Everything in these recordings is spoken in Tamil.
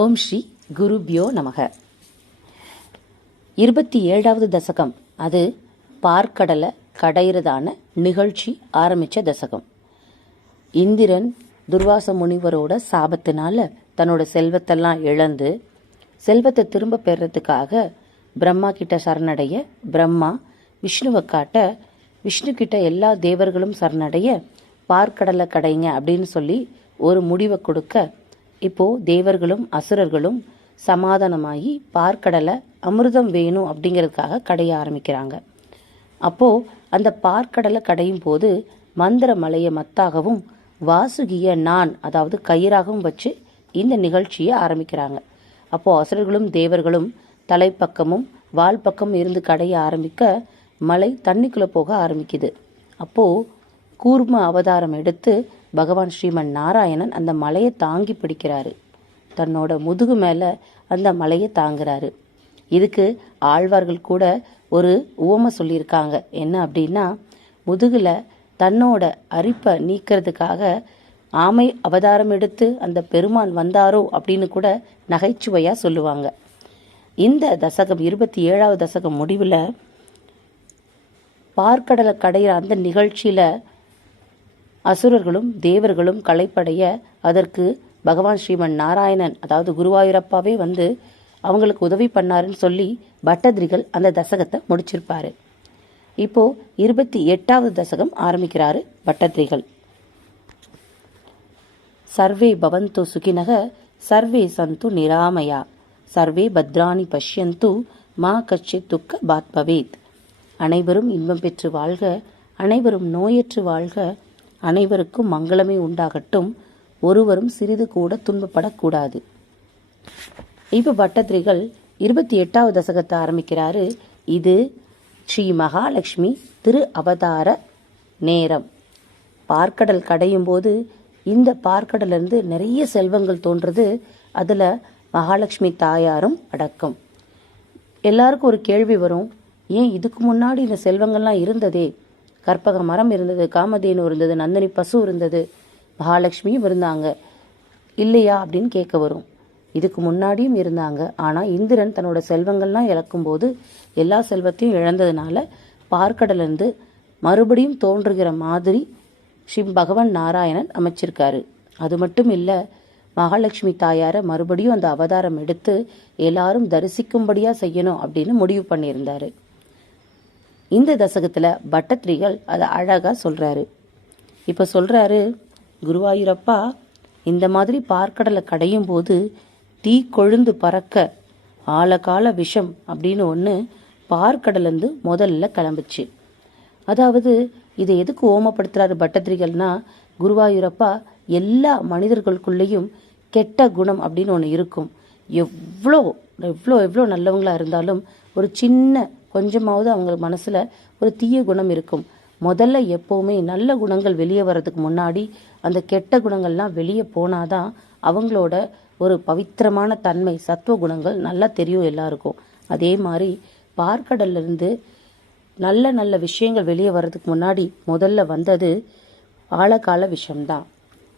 ஓம் ஸ்ரீ குருபியோ நமக. இருபத்தி ஏழாவது தசகம். அது பார்க்கடலை கடையிறதான நிகழ்ச்சி ஆரம்பித்த தசகம். இந்திரன் துர்வாச முனிவரோட சாபத்தினால தன்னோட செல்வத்தெல்லாம் இழந்து செல்வத்தை திரும்ப பெறத்துக்காக பிரம்மா கிட்ட சரணடைய பிரம்மா விஷ்ணுவை காட்ட விஷ்ணு கிட்ட எல்லா தேவர்களும் சரணடைய பார்க்கடலை கடைங்க அப்படின்னு சொல்லி ஒரு முடிவை கொடுக்க இப்போ தேவர்களும் அசுரர்களும் சமாதானமாகி பார்க்கடலை அமிர்தம் வேணும் அப்படிங்கிறதுக்காக கடைய ஆரம்பிக்கிறாங்க. அப்போ அந்த பார்க்கடலை கடையும் போது மந்திர மலையை மத்தாகவும் வாசுகிய நான் அதாவது கயிறாகவும் வச்சு இந்த நிகழ்ச்சியை ஆரம்பிக்கிறாங்க. அப்போ அசுரர்களும் தேவர்களும் தலைப்பக்கமும் வால் பக்கம் இருந்து கடைய ஆரம்பிக்க மலை தண்ணிக்குள்ளே போக ஆரம்பிக்குது. அப்போ கூர்ம அவதாரம் எடுத்து பகவான் ஸ்ரீமன் நாராயணன் அந்த மலையை தாங்கி பிடிக்கிறாரு. தன்னோட முதுகு மேலே அந்த மலையை தாங்குறாரு. இதுக்கு ஆழ்வார்கள் கூட ஒரு உவமை சொல்லியிருக்காங்க. என்ன அப்படின்னா முதுகில் தன்னோட அரிப்பை நீக்கிறதுக்காக ஆமை அவதாரம் எடுத்து அந்த பெருமான் வந்தாரோ அப்படின்னு கூட நகைச்சுவையாக சொல்லுவாங்க. இந்த தசகம் இருபத்தி ஏழாவது தசகம் முடிவில் பார்க்கடலை கடையிற அந்த நிகழ்ச்சியில் அசுரர்களும் தேவர்களும் களைப்படைய அதற்கு பகவான் ஸ்ரீமன் நாராயணன் அதாவது குருவாயூரப்பாவே வந்து அவங்களுக்கு உதவி பண்ணாருன்னு சொல்லி பட்டதிரிகள் அந்த தசகத்தை முடிச்சிருப்பாரு. இப்போ இருபத்தி எட்டாவது தசகம் ஆரம்பிக்கிறாரு பட்டதிரிகள். சர்வே பவந்து சுகினக சர்வே சந்து நிராமயா சர்வே பத்ராணி பஷ்யந்து மா கட்சி துக்க பாத்பவேத். அனைவரும் இன்பம் பெற்று வாழ்க அனைவரும் நோயற்று வாழ்க அனைவருக்கும் மங்களமே உண்டாகட்டும். ஒருவரும் சிறிது கூட துன்பப்படக்கூடாது. இப்போ பட்டத்திரிகள் இருபத்தி எட்டாவது தசகத்தை ஆரம்பிக்கிறாரு. இது ஸ்ரீ மகாலட்சுமி திரு அவதார நேரம். பார்க்கடல் கடையும் போது இந்த பார்க்கடல்ல இருந்து நிறைய செல்வங்கள் தோன்றுறது அதில் மகாலட்சுமி தாயாரும் அடக்கம். எல்லாருக்கும் ஒரு கேள்வி வரும். ஏன் இதுக்கு முன்னாடி இந்த செல்வங்கள்லாம் இருந்ததே? கற்பக மரம் இருந்தது காமதேனு இருந்தது நந்தினி பசு இருந்தது மகாலட்சுமியும் இருந்தாங்க. இல்லையா அப்படின்னு கேட்க வரும். இதுக்கு முன்னாடியும் இருந்தாங்க. ஆனால் இந்திரன் தன்னோட செல்வங்கள்லாம் இழக்கும்போது எல்லா செல்வத்தையும் இழந்ததுனால பார்க்கடலேருந்து மறுபடியும் தோன்றுகிற மாதிரி ஸ்ரீ பகவான் நாராயணன் அமைச்சிருக்காரு. அது மட்டும் இல்லை மகாலட்சுமி தாயாரை மறுபடியும் அந்த அவதாரம் எடுத்து எல்லாரும் தரிசிக்கும்படியாக செய்யணும் அப்படின்னு முடிவு பண்ணியிருந்தாரு. இந்த தசகத்தில் பட்டத்திரிகள் அதை அழகாக சொல்கிறாரு இப்போ சொல்கிறாரு குருவாயூரப்பா இந்த மாதிரி பார்க்கடலை கடையும் போது தீ கொழுந்து பறக்க ஆழகால விஷம் அப்படின்னு ஒன்று பார்க்கடலேருந்து முதல்ல கிளம்புச்சு. அதாவது இதை எதுக்கு ஓமப்படுத்துகிறாரு பட்டத்திரிகள்னா குருவாயூரப்பா எல்லா மனிதர்களுக்குள்ளேயும் கெட்ட குணம் அப்படின்னு ஒன்று இருக்கும். எவ்வளோ எவ்வளோ எவ்வளோ நல்லவங்களாக இருந்தாலும் ஒரு சின்ன கொஞ்சமாவது அவங்க மனசில் ஒரு தீய குணம் இருக்கும். முதல்ல எப்போவுமே நல்ல குணங்கள் வெளியே வர்றதுக்கு முன்னாடி அந்த கெட்ட குணங்கள்லாம் வெளியே போனாதான் அவங்களோட ஒரு பவித்திரமான தன்மை சத்துவ குணங்கள் நல்லா தெரியும் எல்லாருக்கும். அதே மாதிரி பார்க்கடல்ல இருந்து நல்ல நல்ல விஷயங்கள் வெளியே வர்றதுக்கு முன்னாடி முதல்ல வந்தது ஆழகால விஷம்தான்.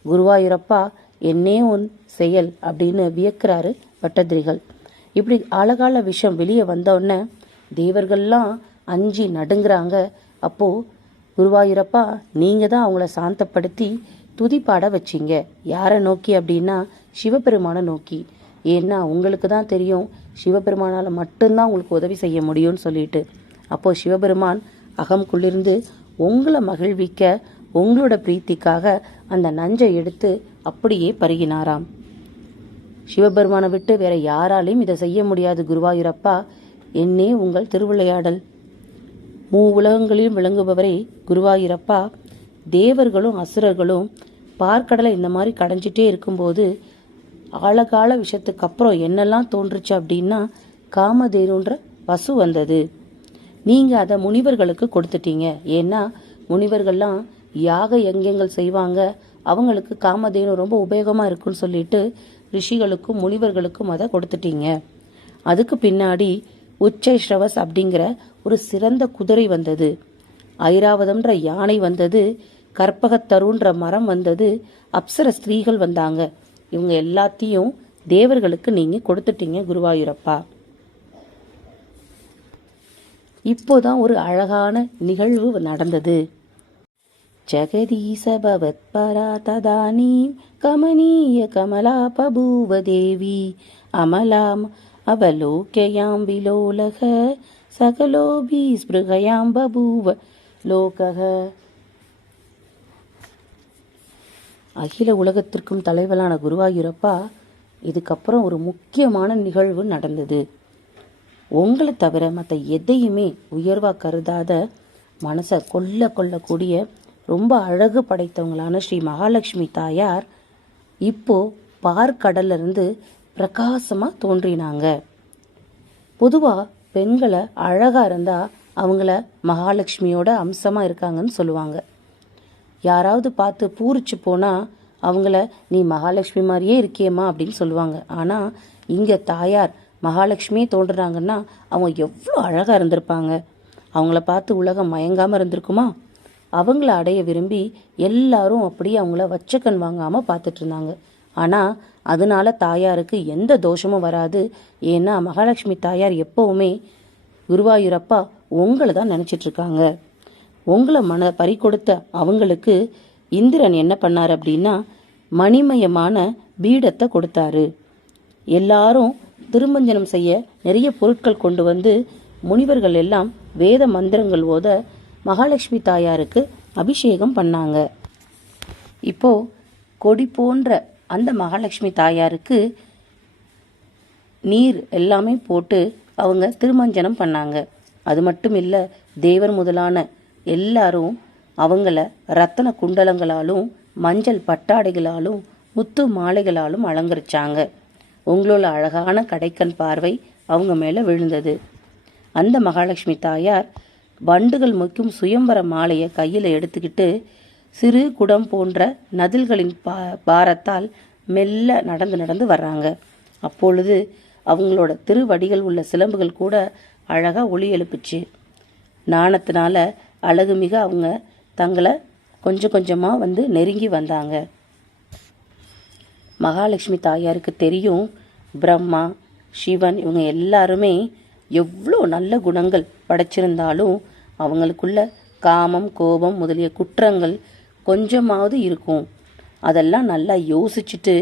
குருவாயூரப்பா என்னே உன் செயல் அப்படின்னு வியக்கிறாரு பட்டதிரிகள். இப்படி ஆழகால விஷம் வெளியே வந்தோடனே தேவர்கள்லாம் அஞ்சி நடுங்கிறாங்க. அப்போது குருவாயூரப்பா நீங்கள் தான் அவங்கள சாந்தப்படுத்தி துதிப்பாட வச்சீங்க. யாரை நோக்கி அப்படின்னா சிவபெருமானை நோக்கி. ஏன்னா உங்களுக்கு தான் தெரியும் சிவபெருமானால் மட்டும்தான் உங்களுக்கு உதவி செய்ய முடியும்னு சொல்லிட்டு. அப்போது சிவபெருமான் அகம் குளிர்ந்து உங்களை மகிழ்விக்க உங்களோட பிரீத்திக்காக அந்த நஞ்சை எடுத்து அப்படியே பருகினாராம். சிவபெருமானை விட்டு வேற யாராலையும் இதை செய்ய முடியாது குருவாயூரப்பா. என்னே உங்கள் திருவிளையாடல். மூ உலகங்களிலும் விளங்குபவரை குருவாயூரப்பா. தேவர்களும் அசுரர்களும் பார்க்கடலை இந்த மாதிரி கடைஞ்சிட்டே இருக்கும்போது ஆழகால விஷயத்துக்கு அப்புறம் என்னெல்லாம் தோன்றுச்சு அப்படின்னா காமதேனுன்ற பசு வந்தது. நீங்கள் அதை முனிவர்களுக்கு கொடுத்துட்டீங்க. ஏன்னா முனிவர்கள்லாம் யாக யங்கியங்கள் செய்வாங்க. அவங்களுக்கு காமதேனு ரொம்ப உபயோகமாக இருக்குன்னு சொல்லிட்டு ரிஷிகளுக்கும் முனிவர்களுக்கும் அதை கொடுத்துட்டீங்க. அதுக்கு பின்னாடி உச்சை ஸ்ரவஸ் அப்படிங்கிற ஒரு சிறந்த குதிரை வந்தது. ஐராவதம்ன்ற யானை வந்தது. கற்பகத்தருன்ற மரம் வந்தது. அப்சர ஸ்திரீகள் வந்தாங்க. இவங்க எல்லாத்தையும் தேவர்களுக்கு நீங்க கொடுத்துட்டீங்க குருவாயூரப்பா. இப்போதான் ஒரு அழகான நிகழ்வு நடந்தது. ஜெகதீச பவத்பரா ததானீம் கமனீய கமலா பபூவ தேவி அமலாம் அவலோக்யாம் விலோலக சகலோபி ஸ்பிருகயாம் பபூவ லோகக. அகில உலகத்திற்கும் தலைவலான குருவாயூரப்பா இதுக்கப்புறம் ஒரு முக்கியமான நிகழ்வு நடந்தது. உங்களை தவிர மற்ற எதையுமே உயர்வா கருதாத மனசை கொல்ல கொள்ளக்கூடிய ரொம்ப அழகு படைத்தவங்களான ஸ்ரீ மகாலட்சுமி தாயார் இப்போ பார்க்கடல்லிருந்து பிரகாசமாக தோன்றினாங்க. பொதுவாக பெண்களை அழகாக இருந்தால் அவங்கள மகாலட்சுமியோட அம்சமாக இருக்காங்கன்னு சொல்லுவாங்க. யாராவது பார்த்து பூரிச்சு போனால் அவங்கள நீ மகாலட்சுமி மாதிரியே இருக்கியம்மா அப்படின்னு சொல்லுவாங்க. ஆனால் இங்கே தாயார் மகாலட்சுமியே தோன்றுறாங்கன்னா அவங்க எவ்வளோ அழகாக இருந்திருப்பாங்க. அவங்கள பார்த்து உலகம் மயங்காமல் இருந்திருக்குமா? அவங்கள அடைய விரும்பி எல்லாரும் அப்படியே அவங்கள வச்ச கண் வாங்காமல் பார்த்துட்டு இருந்தாங்க. ஆனால் அதனால தாயாருக்கு எந்த தோஷமும் வராது. ஏன்னா மகாலட்சுமி தாயார் எப்போவுமே குருவாயூரப்பா உங்களை தான் நினச்சிட்ருக்காங்க. உங்களை மன பறி கொடுத்த அவங்களுக்கு இந்திரன் என்ன பண்ணார் அப்படின்னா மணிமயமான பீடத்தை கொடுத்தாரு. எல்லாரும் திருமஞ்சனம் செய்ய நிறைய பொருட்கள் கொண்டு வந்து முனிவர்கள் எல்லாம் வேத மந்திரங்கள் ஓத மகாலட்சுமி தாயாருக்கு அபிஷேகம் பண்ணாங்க. இப்போ கொடி போன்ற அந்த மகாலட்சுமி தாயாருக்கு நீர் எல்லாமே போட்டு அவங்க திருமஞ்சனம் பண்ணாங்க. அது மட்டும் இல்லை தேவர் முதலான எல்லாரும் அவங்கள ரத்தன குண்டலங்களாலும் மஞ்சள் பட்டாடைகளாலும் முத்து மாலைகளாலும் அலங்கரிச்சாங்க. உங்களோட அழகான கடைக்கண் பார்வை அவங்க மேலே விழுந்தது. அந்த மகாலட்சுமி தாயார் வண்டுகள் மொய்க்கும் சுயம்பர மாலையை கையில் எடுத்துக்கிட்டு சிறு குடம் போன்ற நதில்களின் பா பாரத்தால் மெல்ல நடந்து நடந்து வர்றாங்க. அப்பொழுது அவங்களோட திருவடிகள் உள்ள சிலம்புகள் கூட அழகாக ஒளி எழுப்புச்சு. நாணத்தினால அழகுமிக அவங்க தங்களை கொஞ்சம் கொஞ்சமாக வந்து நெருங்கி வந்தாங்க. மகாலட்சுமி தாயாருக்கு தெரியும் பிரம்மா சிவன் இவங்க எல்லாருமே எவ்வளோ நல்ல குணங்கள் படைச்சிருந்தாலும் அவங்களுக்குள்ள காமம் கோபம் முதலிய குற்றங்கள் கொஞ்சமாவது இருக்கும். அதெல்லாம் நல்லா யோசிச்சுட்டு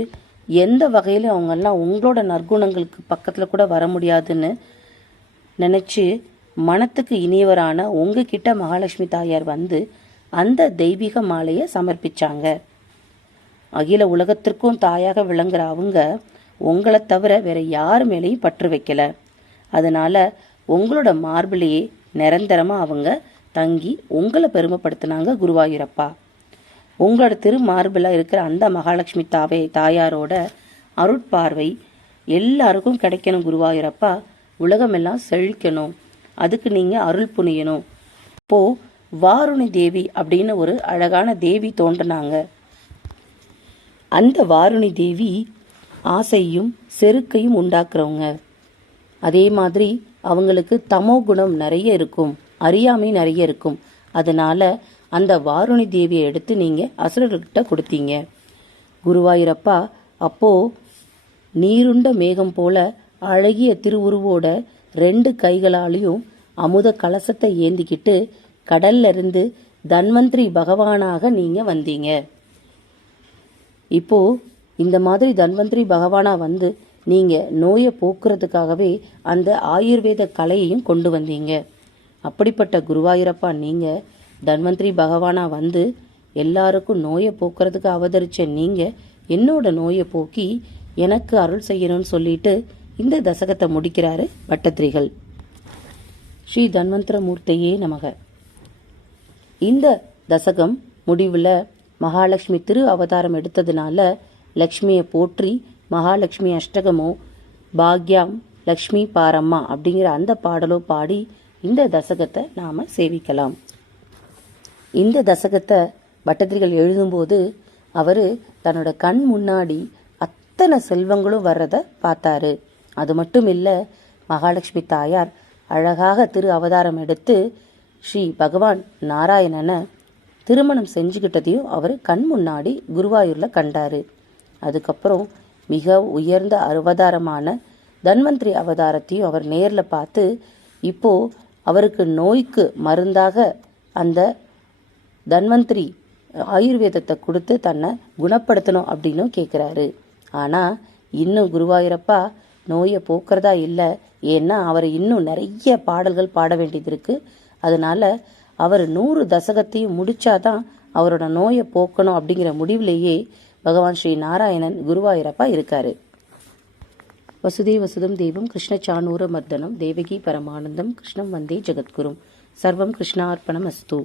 எந்த வகையிலும் அவங்கெல்லாம் உங்களோட நற்குணங்களுக்கு பக்கத்தில் கூட வர முடியாதுன்னு நினச்சி மனத்துக்கு இனியவரான உங்ககிட்ட மகாலட்சுமி தாயார் வந்து அந்த தெய்வீக மாலையை சமர்ப்பிச்சாங்க. அகில உலகத்திற்கும் தாயாக விளங்குற அவங்க உங்களை தவிர வேற யார் மேலேயும் பற்று வைக்கல. அதனால உங்களோட மார்பிலேயே நிரந்தரமாக அவங்க தங்கி உங்களை பெருமைப்படுத்தினாங்க குருவாயூரப்பா. உங்களோட திருமார்பில் இருக்கிற அந்த மகாலட்சுமி தாவே தாயாரோட அருட்பார்வை எல்லாருக்கும் கிடைக்கணும் குருவாயூரப்பா. உலகமெல்லாம் செழிக்கணும். அதுக்கு நீங்கள் அருள் புனியணும். இப்போ வாருணி தேவி அப்படின்னு ஒரு அழகான தேவி தோன்றினாங்க. அந்த வாருணி தேவி ஆசையும் செருக்கையும் உண்டாக்குறவங்க. அதே மாதிரி அவங்களுக்கு தமோ குணம் நிறைய இருக்கும். அறியாமை நிறைய இருக்கும். அதனால அந்த வாருணி தேவியை எடுத்து நீங்கள் அசுரர்கிட்ட கொடுத்தீங்க. குருவாயூரப்பா அப்போ நீருண்ட மேகம் போல அழகிய திருவுருவோட ரெண்டு கைகளாலையும் அமுத கலசத்தை ஏந்திக்கிட்டு கடல்ல இருந்து தன்வந்திரி பகவானாக நீங்க வந்தீங்க. இப்போ இந்த மாதிரி தன்வந்திரி பகவானா வந்து நீங்க நோயை போக்குறதுக்காகவே அந்த ஆயுர்வேத கலையையும் கொண்டு வந்தீங்க. அப்படிப்பட்ட குருவாயூரப்பா நீங்க தன்வந்திரி பகவானா வந்து எல்லாருக்கும் நோயை போக்குறதுக்கு அவதரிச்ச நீங்க என்னோட நோயை போக்கி எனக்கு அருள் செய்யணும்னு சொல்லிட்டு இந்த தசகத்தை முடிக்கிறாரு பட்டத்திரிகள். ஸ்ரீ தன்வந்திரமூர்த்தியே நமக. இந்த தசகம் முடிவில் மகாலட்சுமி திரு அவதாரம் எடுத்ததுனால லக்ஷ்மியை போற்றி மகாலட்சுமி அஷ்டகமோ பாக்யாம் லக்ஷ்மி பாரம்மா அப்படிங்கிற அந்த பாடலோ பாடி இந்த தசகத்தை நாம் சேவிக்கலாம். இந்த தசகத்தை பட்டத்திரிகள் எழுதும்போது அவர் தன்னோட கண் முன்னாடி அத்தனை செல்வங்களும் வர்றத பார்த்தாரு. அது மட்டும் இல்லை மகாலட்சுமி தாயார் அழகாக திரு அவதாரம் எடுத்து ஸ்ரீ பகவான் நாராயணனை திருமணம் செஞ்சுக்கிட்டதையும் அவர் கண் முன்னாடி குருவாயூரில் கண்டார். அதுக்கப்புறம் மிக உயர்ந்த அவதாரமான தன்வந்திரி அவதாரத்தையும் அவர் நேரில் பார்த்து இப்போது அவருக்கு நோய்க்கு மருந்தாக அந்த தன்வந்திரி ஆயுர்வேதத்தை கொடுத்து தன்னை குணப்படுத்தணும் அப்படின்னும் கேட்குறாரு ஆனால் இன்னும் குருவாயூரப்பா நோயை போக்குறதா இல்லை. ஏன்னா அவர் இன்னும் நிறைய பாடல்கள் பாட வேண்டியது இருக்கு. அதனால அவர் நூறு தசகத்தையும் முடிச்சாதான் அவரோட நோயை போக்கணும் அப்படிங்கிற முடிவிலேயே பகவான் ஸ்ரீ நாராயணன் குருவாயூரப்பா இருக்காரு. வசுதே வசுதம் தேவம் கிருஷ்ணச்சானூர மர்தனம் தேவகி பரமானந்தம் கிருஷ்ணம் வந்தே ஜெகத்குரும் சர்வம் கிருஷ்ணார்ப்பணம் அஸ்து